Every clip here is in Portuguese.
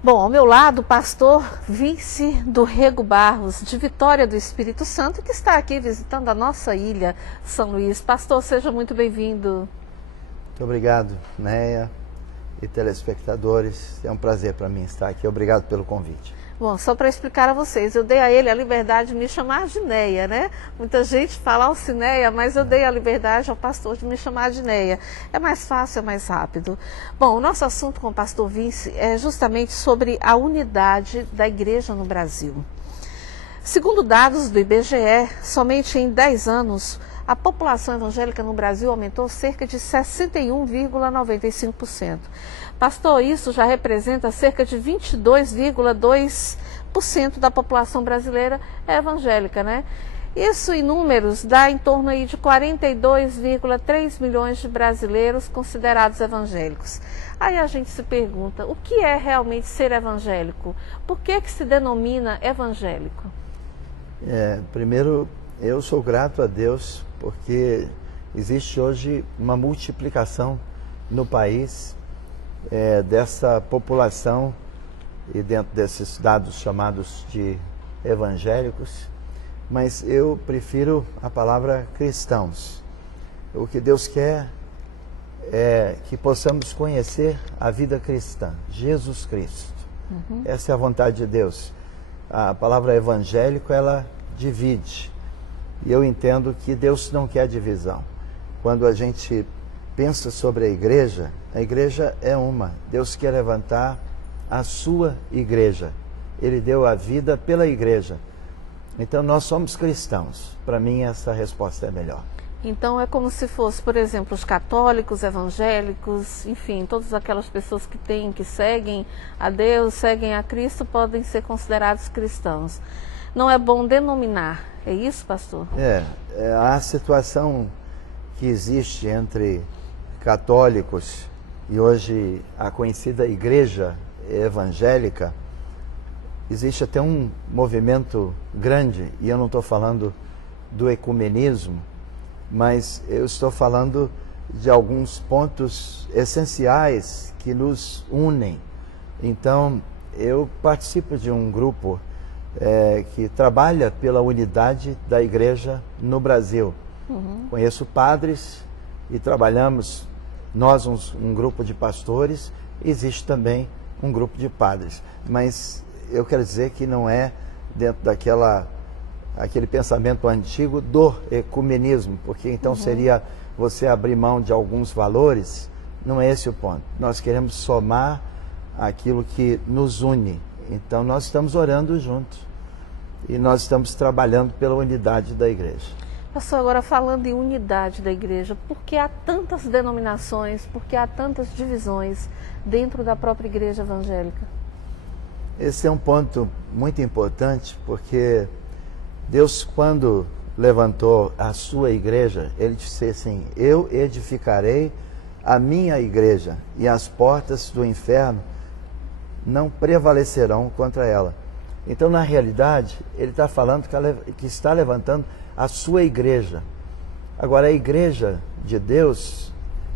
Bom, ao meu lado, o pastor Vince do Rego Barros, de Vitória do Espírito Santo, que está aqui visitando a nossa ilha, São Luís. Pastor, seja muito bem-vindo. Muito obrigado, Neia e telespectadores. É um prazer para mim estar aqui. Obrigado pelo convite. Bom, só para explicar a vocês, eu dei a ele a liberdade de me chamar de Neia, né? Muita gente fala Alcineia, mas eu dei a liberdade ao pastor de me chamar de Neia. É mais fácil, é mais rápido. Bom, o nosso assunto com o pastor Vince é justamente sobre a unidade da igreja no Brasil. Segundo dados do IBGE, somente em 10 anos, a população evangélica no Brasil aumentou cerca de 61,95%. Pastor, isso já representa cerca de 22,2% da população brasileira evangélica, né? Isso em números dá em torno aí de 42,3 milhões de brasileiros considerados evangélicos. Aí a gente se pergunta, o que é realmente ser evangélico? Por que se denomina evangélico? Primeiro, eu sou grato a Deus porque existe hoje uma multiplicação no país dessa população e dentro desses dados chamados de evangélicos, mas eu prefiro a palavra cristãos. O que Deus quer é que possamos conhecer a vida cristã, Jesus Cristo. Essa é a vontade de Deus. A palavra evangélico, ela divide. E eu entendo que Deus não quer divisão. Quando a gente pensa sobre a igreja é uma. Deus quer levantar a sua igreja. Ele deu a vida pela igreja. Então nós somos cristãos. Para mim essa resposta é melhor. Então é como se fosse, por exemplo, os católicos, evangélicos, enfim, todas aquelas pessoas que seguem a Deus, seguem a Cristo, podem ser considerados cristãos. Não é bom denominar, é isso, pastor? A situação que existe entre católicos e hoje a conhecida igreja evangélica, existe até um movimento grande, e eu não estou falando do ecumenismo, mas eu estou falando de alguns pontos essenciais que nos unem. Então, eu participo de um grupo que trabalha pela unidade da igreja no Brasil. Conheço padres e trabalhamos, nós um grupo de pastores, existe também um grupo de padres. Mas eu quero dizer que não é dentro aquele pensamento antigo do ecumenismo, porque então seria você abrir mão de alguns valores. Não é esse o ponto. Nós queremos somar aquilo que nos une. Então nós estamos orando juntos e nós estamos trabalhando pela unidade da igreja. Pastor, agora falando em unidade da igreja, por que há tantas denominações, por que há tantas divisões dentro da própria igreja evangélica? Esse é um ponto muito importante, porque Deus, quando levantou a sua igreja, Ele disse assim: eu edificarei a minha igreja e as portas do inferno não prevalecerão contra ela. Então, na realidade, Ele está falando que está levantando a sua igreja. Agora, a igreja de Deus,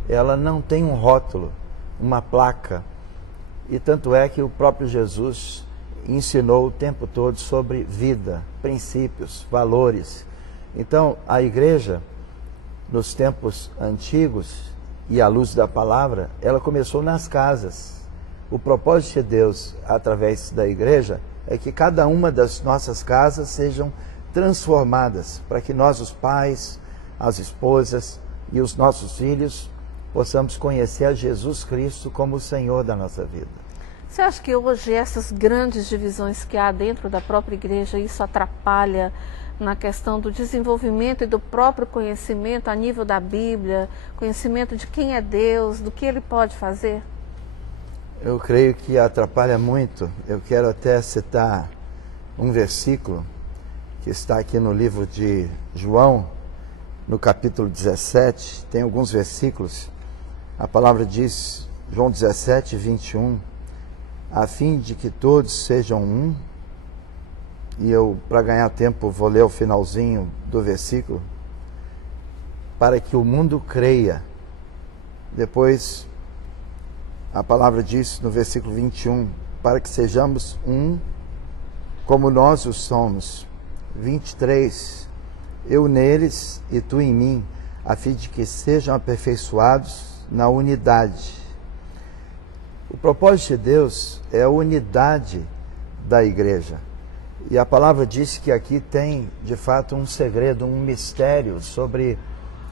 ela não tem um rótulo, uma placa. E tanto é que o próprio Jesus ensinou o tempo todo sobre vida, princípios, valores. Então, a igreja, nos tempos antigos, e à luz da palavra, ela começou nas casas. O propósito de Deus, através da igreja, é que cada uma das nossas casas sejam transformadas, para que nós, os pais, as esposas e os nossos filhos, possamos conhecer a Jesus Cristo como o Senhor da nossa vida. Você acha que hoje essas grandes divisões que há dentro da própria igreja, isso atrapalha na questão do desenvolvimento e do próprio conhecimento a nível da Bíblia, conhecimento de quem é Deus, do que Ele pode fazer? Eu creio que atrapalha muito. Eu quero até citar um versículo que está aqui no livro de João, no capítulo 17, tem alguns versículos. A palavra diz, João 17, 21, a fim de que todos sejam um, e eu, para ganhar tempo, vou ler o finalzinho do versículo, para que o mundo creia. Depois, a palavra diz no versículo 21, para que sejamos um, como nós o somos. 23. Eu neles e tu em mim, a fim de que sejam aperfeiçoados na unidade. O propósito de Deus é a unidade da igreja. E a palavra diz que aqui tem, de fato, um segredo, um mistério sobre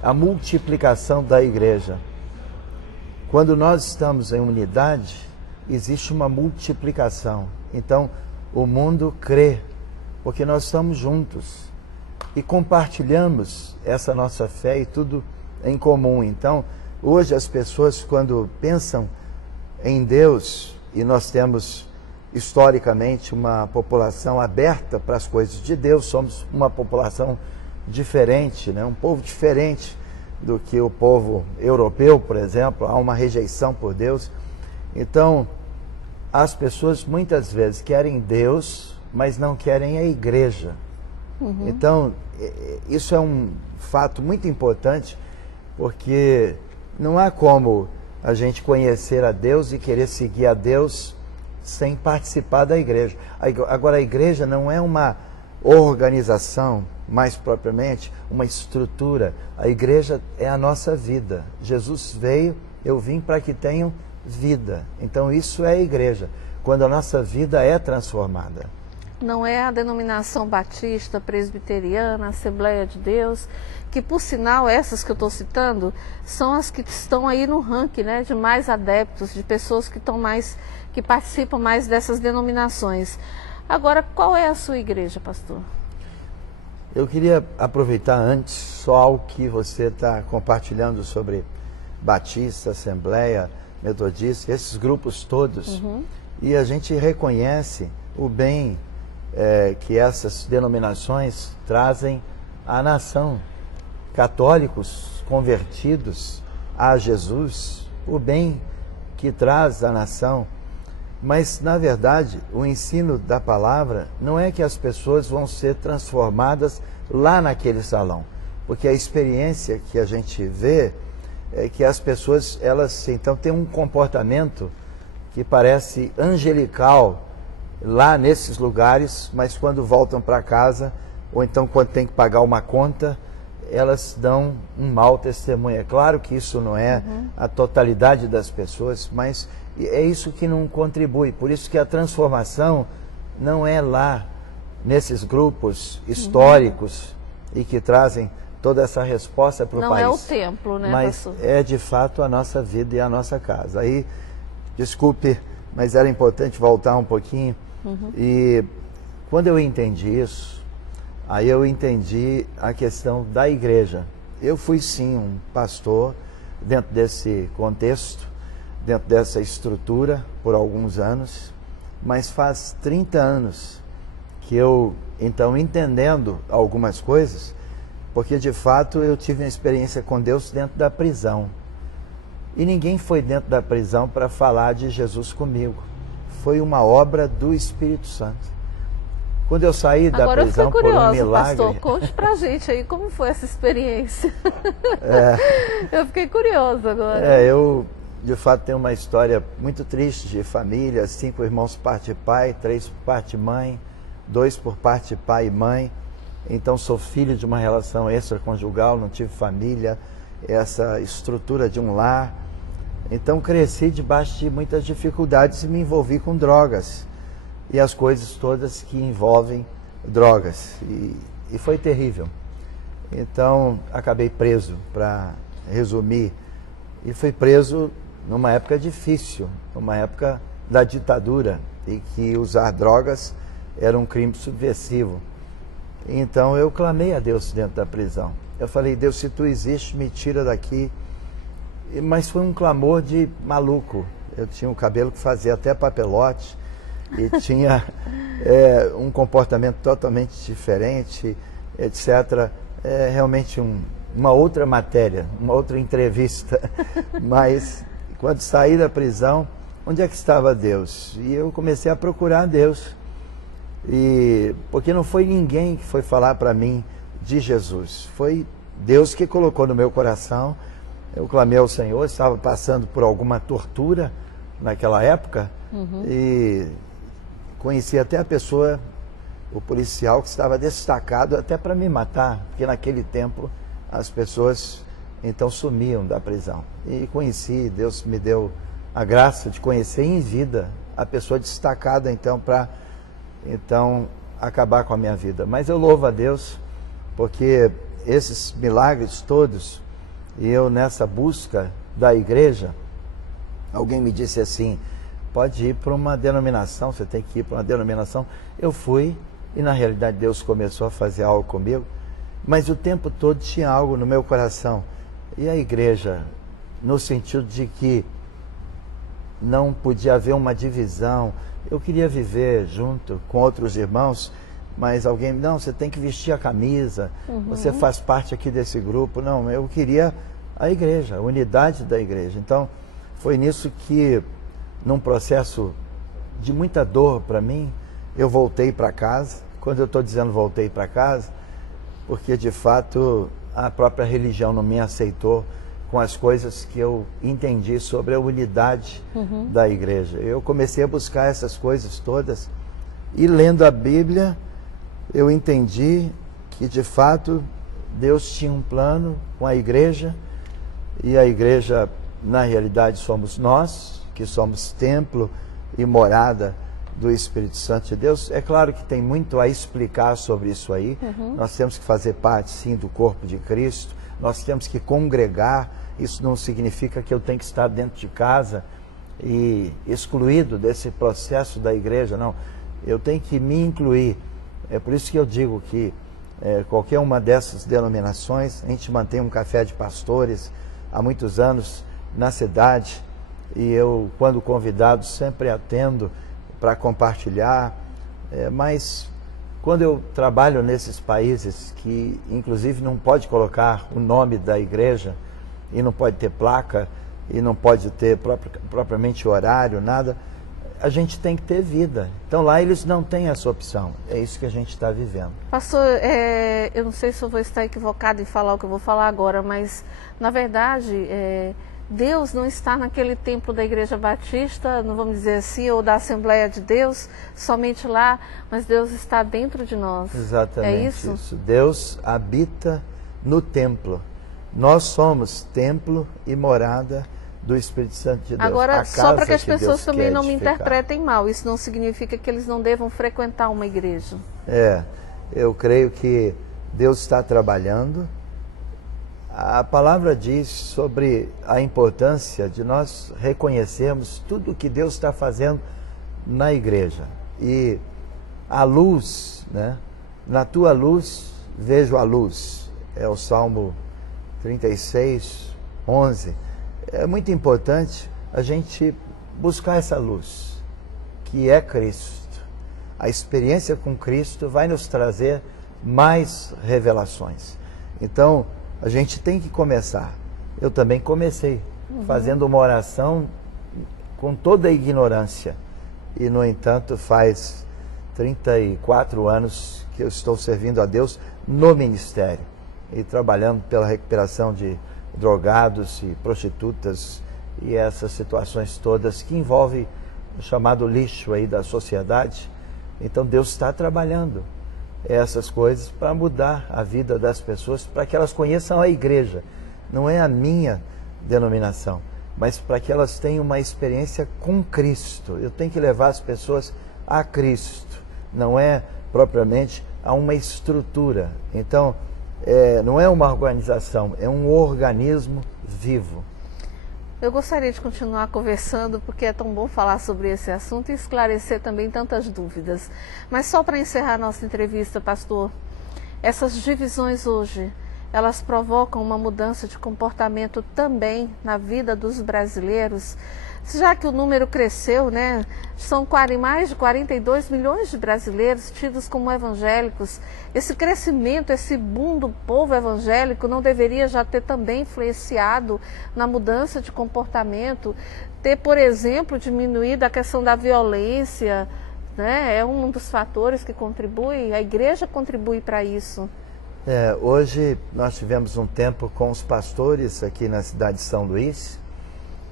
a multiplicação da igreja. Quando nós estamos em unidade, existe uma multiplicação. Então, o mundo crê, porque nós estamos juntos e compartilhamos essa nossa fé e tudo em comum. Então, hoje as pessoas, quando pensam em Deus, e nós temos historicamente uma população aberta para as coisas de Deus, somos uma população diferente, né? Um povo diferente do que o povo europeu, por exemplo. Há uma rejeição por Deus. Então, as pessoas muitas vezes querem Deus, mas não querem a igreja. Então, isso é um fato muito importante, porque não há como a gente conhecer a Deus e querer seguir a Deus sem participar da igreja. Agora, a igreja não é uma organização, mais propriamente, uma estrutura. A igreja é a nossa vida. Jesus veio, eu vim para que tenham vida. Então, isso é a igreja, quando a nossa vida é transformada. Não é a denominação batista, presbiteriana, Assembleia de Deus, que por sinal essas que eu estou citando são as que estão aí no ranking, né, de mais adeptos, de pessoas que estão mais, que participam mais dessas denominações. Agora, qual é a sua igreja, pastor? Eu queria aproveitar antes só o que você está compartilhando sobre Batista, Assembleia, Metodista, esses grupos todos. E a gente reconhece o bem que essas denominações trazem à nação. Católicos convertidos a Jesus, o bem que traz à nação. Mas, na verdade, o ensino da palavra não é que as pessoas vão ser transformadas lá naquele salão. Porque a experiência que a gente vê é que as pessoas, elas então têm um comportamento que parece angelical lá nesses lugares, mas quando voltam para casa, ou então quando tem que pagar uma conta, elas dão um mau testemunho. É claro que isso não é a totalidade das pessoas, mas é isso que não contribui. Por isso que a transformação não é lá, nesses grupos históricos e que trazem toda essa resposta para o país. Não é o templo, né, mas pastor? é de fato a nossa vida e a nossa casa. Aí, desculpe, mas era importante voltar um pouquinho. E quando eu entendi isso, aí eu entendi a questão da igreja. Eu fui sim um pastor dentro desse contexto, dentro dessa estrutura por alguns anos, mas faz 30 anos que eu, então, entendendo algumas coisas, porque de fato eu tive uma experiência com Deus dentro da prisão. E ninguém foi dentro da prisão para falar de Jesus comigo. Foi uma obra do Espírito Santo. Quando eu saí da prisão por um milagre... Pastor, conte pra gente aí como foi essa experiência. Eu fiquei curioso agora. Eu de fato tenho uma história muito triste de família, 5 irmãos por parte de pai, 3 por parte de mãe, 2 por parte de pai e mãe. Então sou filho de uma relação extraconjugal, não tive família, essa estrutura de um lar. Então cresci debaixo de muitas dificuldades e me envolvi com drogas e as coisas todas que envolvem drogas. E foi terrível. Então acabei preso, para resumir. E fui preso numa época difícil, numa época da ditadura, e que usar drogas era um crime subversivo. Então eu clamei a Deus dentro da prisão. Eu falei: Deus, se tu existe, me tira daqui. Mas foi um clamor de maluco. Eu tinha um cabelo que fazia até papelote e tinha um comportamento totalmente diferente, etc. É realmente uma outra matéria, uma outra entrevista. Mas quando saí da prisão, onde é que estava Deus? E eu comecei a procurar Deus. Porque não foi ninguém que foi falar para mim de Jesus. Foi Deus que colocou no meu coração. Eu clamei ao Senhor, estava passando por alguma tortura naquela época, e conheci até a pessoa, o policial que estava destacado até para me matar, porque naquele tempo as pessoas então sumiam da prisão. E conheci, Deus me deu a graça de conhecer em vida a pessoa destacada então para acabar com a minha vida. Mas eu louvo a Deus porque esses milagres todos, e eu nessa busca da igreja, alguém me disse assim, pode ir para uma denominação, você tem que ir para uma denominação. Eu fui e na realidade Deus começou a fazer algo comigo, mas o tempo todo tinha algo no meu coração. E a igreja, no sentido de que não podia haver uma divisão, eu queria viver junto com outros irmãos, mas alguém, não, você tem que vestir a camisa, você faz parte aqui desse grupo. Não, eu queria a igreja, a unidade da igreja. Então, foi nisso que, num processo de muita dor para mim, eu voltei para casa. Quando eu estou dizendo voltei para casa, porque de fato a própria religião não me aceitou com as coisas que eu entendi sobre a unidade da igreja. Eu comecei a buscar essas coisas todas e lendo a Bíblia, eu entendi que de fato Deus tinha um plano com a igreja, e a igreja na realidade somos nós, que somos templo e morada do Espírito Santo de Deus. É claro que tem muito a explicar sobre isso aí. Nós temos que fazer parte sim do corpo de Cristo, nós temos que congregar. Isso não significa que eu tenho que estar dentro de casa e excluído desse processo da igreja, não. Eu tenho que me incluir. É por isso que eu digo que qualquer uma dessas denominações, a gente mantém um café de pastores há muitos anos na cidade, e eu, quando convidado, sempre atendo para compartilhar, mas quando eu trabalho nesses países que inclusive não pode colocar o nome da igreja, e não pode ter placa, e não pode ter propriamente horário, nada, a gente tem que ter vida. Então lá eles não têm essa opção. É isso que a gente está vivendo. Pastor, eu não sei se eu vou estar equivocado em falar o que eu vou falar agora, mas na verdade Deus não está naquele templo da Igreja Batista, não vamos dizer assim, ou da Assembleia de Deus, somente lá, mas Deus está dentro de nós. Exatamente. É isso? Deus habita no templo. Nós somos templo e morada do Espírito Santo de Deus. Agora, só para que as pessoas também não me edificar. interpretem mal, isso não significa que eles não devam frequentar uma igreja. Eu creio que Deus está trabalhando. A palavra diz sobre a importância de nós reconhecermos tudo o que Deus está fazendo na igreja. E a luz, né? Na tua luz vejo a luz. É o Salmo 36, 11. É muito importante a gente buscar essa luz, que é Cristo. A experiência com Cristo vai nos trazer mais revelações. Então, a gente tem que começar. Eu também comecei fazendo uma oração com toda a ignorância. E, no entanto, faz 34 anos que eu estou servindo a Deus no ministério e trabalhando pela recuperação de drogados e prostitutas e essas situações todas que envolvem o chamado lixo aí da sociedade. Então Deus está trabalhando essas coisas para mudar a vida das pessoas, para que elas conheçam a igreja. Não é a minha denominação, mas para que elas tenham uma experiência com Cristo. Eu tenho que levar as pessoas a Cristo, não é propriamente a uma estrutura. Então, não é uma organização, é um organismo vivo. Eu gostaria de continuar conversando, porque é tão bom falar sobre esse assunto e esclarecer também tantas dúvidas. Mas só para encerrar nossa entrevista, pastor, essas divisões hoje, elas provocam uma mudança de comportamento também na vida dos brasileiros, já que o número cresceu, né? São mais de 42 milhões de brasileiros tidos como evangélicos. Esse crescimento, esse boom do povo evangélico não deveria já ter também influenciado na mudança de comportamento, ter, por exemplo, diminuído a questão da violência, né? É um dos fatores que contribui, a igreja contribui para isso. Hoje nós tivemos um tempo com os pastores aqui na cidade de São Luís,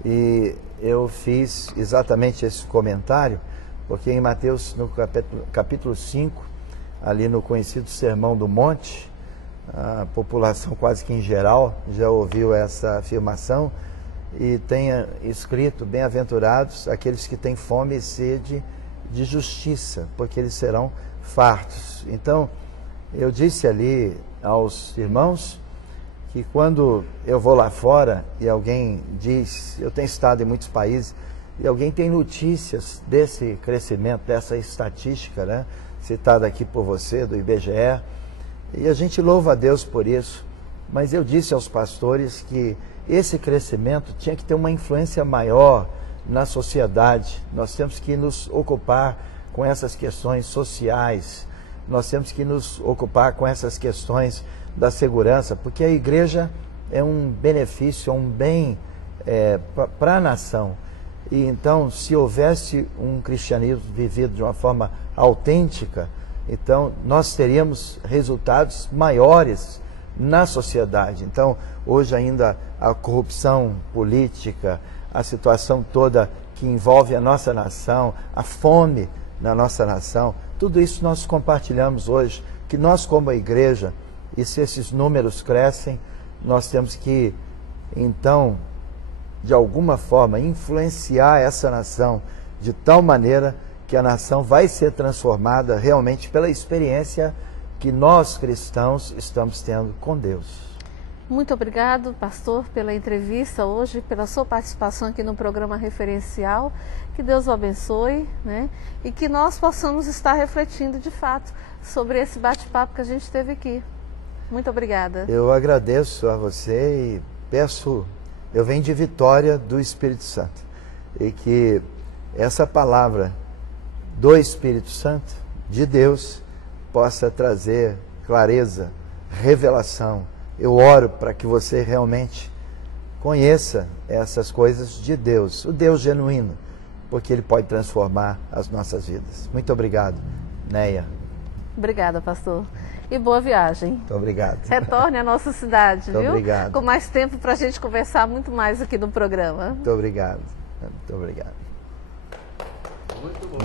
E eu fiz exatamente esse comentário, porque em Mateus, no capítulo 5, ali no conhecido Sermão do Monte, a população quase que em geral já ouviu essa afirmação, e tenha escrito: bem-aventurados aqueles que têm fome e sede de justiça, porque eles serão fartos. Então, eu disse ali aos irmãos que quando eu vou lá fora e alguém diz, eu tenho estado em muitos países, e alguém tem notícias desse crescimento, dessa estatística, né, citada aqui por você, do IBGE, e a gente louva a Deus por isso, mas eu disse aos pastores que esse crescimento tinha que ter uma influência maior na sociedade. Nós temos que nos ocupar com essas questões sociais, nós temos que nos ocupar com essas questões da segurança, porque a igreja é um benefício, é um bem para a nação. E então, se houvesse um cristianismo vivido de uma forma autêntica, então nós teríamos resultados maiores na sociedade. Então, hoje ainda a corrupção política, a situação toda que envolve a nossa nação, a fome na nossa nação, tudo isso nós compartilhamos hoje, que nós como a igreja, e se esses números crescem, nós temos que, então, de alguma forma, influenciar essa nação de tal maneira que a nação vai ser transformada realmente pela experiência que nós cristãos estamos tendo com Deus. Muito obrigado, pastor, pela entrevista hoje, pela sua participação aqui no programa Referencial. Que Deus o abençoe, né? E que nós possamos estar refletindo de fato sobre esse bate-papo que a gente teve aqui. Muito obrigada. Eu agradeço a você e peço, eu venho de Vitória do Espírito Santo, e que essa palavra do Espírito Santo, de Deus, possa trazer clareza, revelação. Eu oro para que você realmente conheça essas coisas de Deus, o Deus genuíno, porque Ele pode transformar as nossas vidas. Muito obrigado, Neia. Obrigada, pastor. E boa viagem. Muito obrigado. Retorne à nossa cidade, Muito viu? obrigado. Com mais tempo para a gente conversar muito mais aqui no programa. Muito obrigado. Muito obrigado. Muito bom.